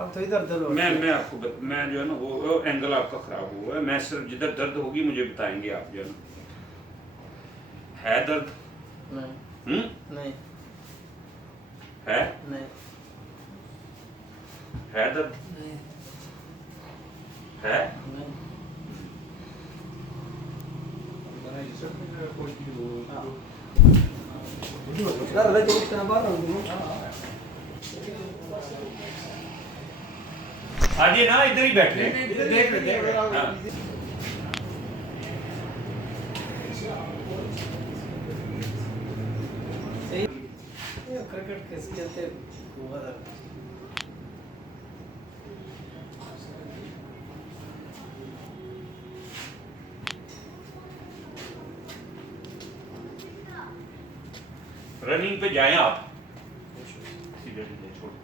अब तो इधर दर्द मैं आपको मैं जो है ना वो एंगल आपका खराब हुआ है। मैं सिर्फ जिधर दर्द होगी मुझे बताएंगे आप जो है ना। है दर्द? नहीं नहीं है नहीं है दर्द? नहीं है नहीं आज ये ना इधर ही बैठे देख रहे हाँ। क्रिकेट कैसे खेलते हुआ था रनिंग पे जाएं आप सीधे सीधे छोड़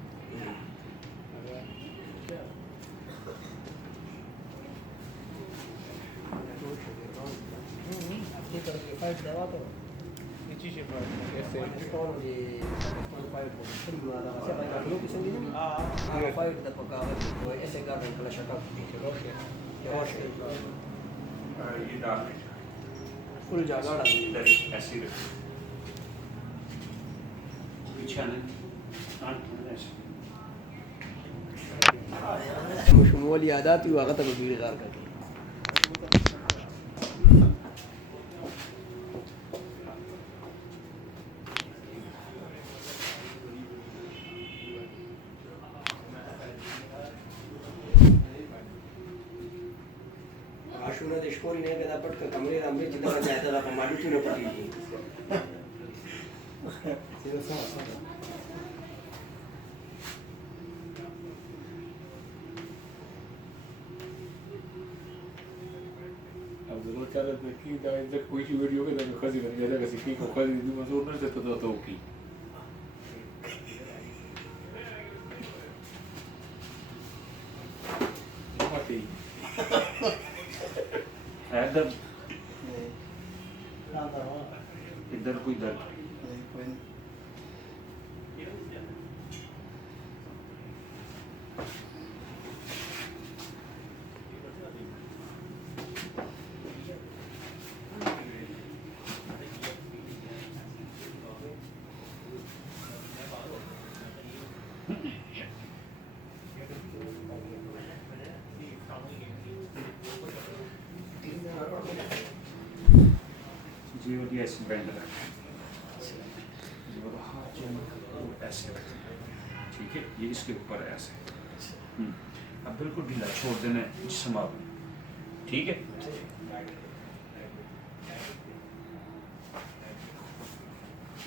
फाइट दवा तो नीचे से फाइट कौन ये फाइट थोड़ी बना रहा है भाई का लोग किसी दिन हां फाइट द पका वो ऐसे कर रहे हैं शटअप चलो ये डाल फुल जगह डाल इधर ऐसे रख पीछे आने शुमोल याद आती हुआ तब भीड़ कार करके आशुना देशकोरी ने कदा पटका कमरे रामरे जितना जाता था हमारी तूने पटी सीधा सा Cada daqui da depois o vídeo que da quase da minha da que com quase de umas outras é tudo todo aqui. Matei. है दर्द? नहीं हां था इधर कोई दर्द? नहीं कोई नहीं जी वो ऐसे बैंड रखा जी वो हाथ जो वो ऐसे रखा ठीक है ये इसके ऊपर है ऐसे अब बिल्कुल ढीला छोड़ देना जिस्म आप ठीक है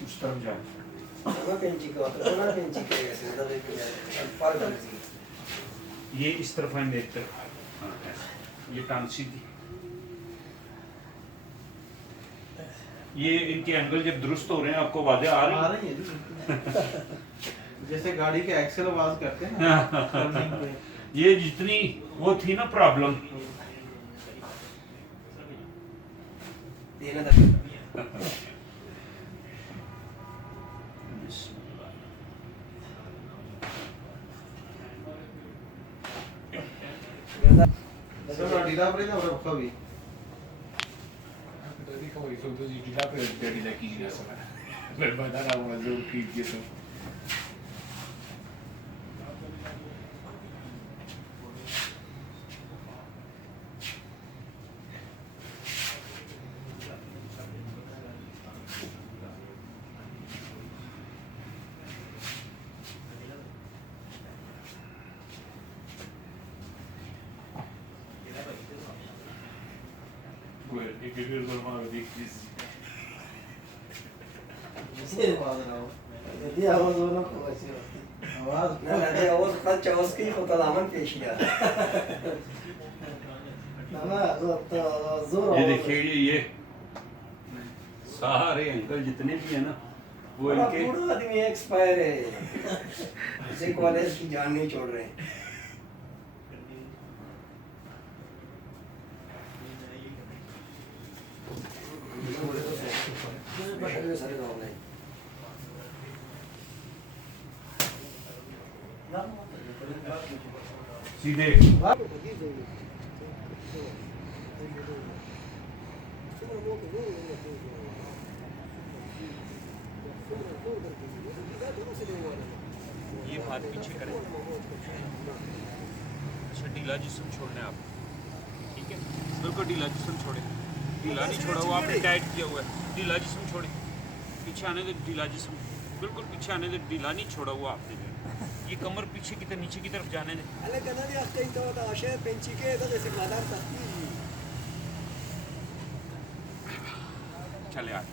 उस तरफ जाओ ना पेंची का तो ना पेंची का ऐसे मतलब पर ये इस तरफ है मेरी तरफ हाँ ऐसे ये टांग सीधी ये इनके एंगल जब दुरुस्त हो रहे हैं आपको आवाजें आ रही है जैसे गाड़ी के एक्सेल आवाज करते हैं ना ये जितनी वो थी ना प्रॉब्लम देना था Sembra di là prima avrò capito. Dico che sono tutti di là per da chi per mandare a una zona qui dietro. E che vedo la mano di crisi. इसे आवाज रहा हूँ यदि आवाज हो ना तो ऐसी होती आवाज ना ना आवाज खर्च आवाज की होता दामन पेश किया ना ना तो जोर ये देखिए ये सारे एंगल जितने भी है ना वो इनके पूरा आदमी एक्सपायर है इसे कॉलेज की जान नहीं छोड़ रहे सारे गाँव में सीधे ये हाथ पीछे करें। अच्छा, ढीला जिस्म छोड़ना है आप, ठीक है, बिल्कुल ढीला जिस्म छोड़े, ढीला नहीं छोड़ा हुआ आपने, टाइट किया हुआ है, ढीला जिस्म छोड़े, पीछे आने दे, ढीला जिस्म बिल्कुल पीछे आने दे, ढीला नहीं छोड़ा हुआ आपने जो है। ये कमर पीछे की तरफ, नीचे की तरफ जाने दे। चले आ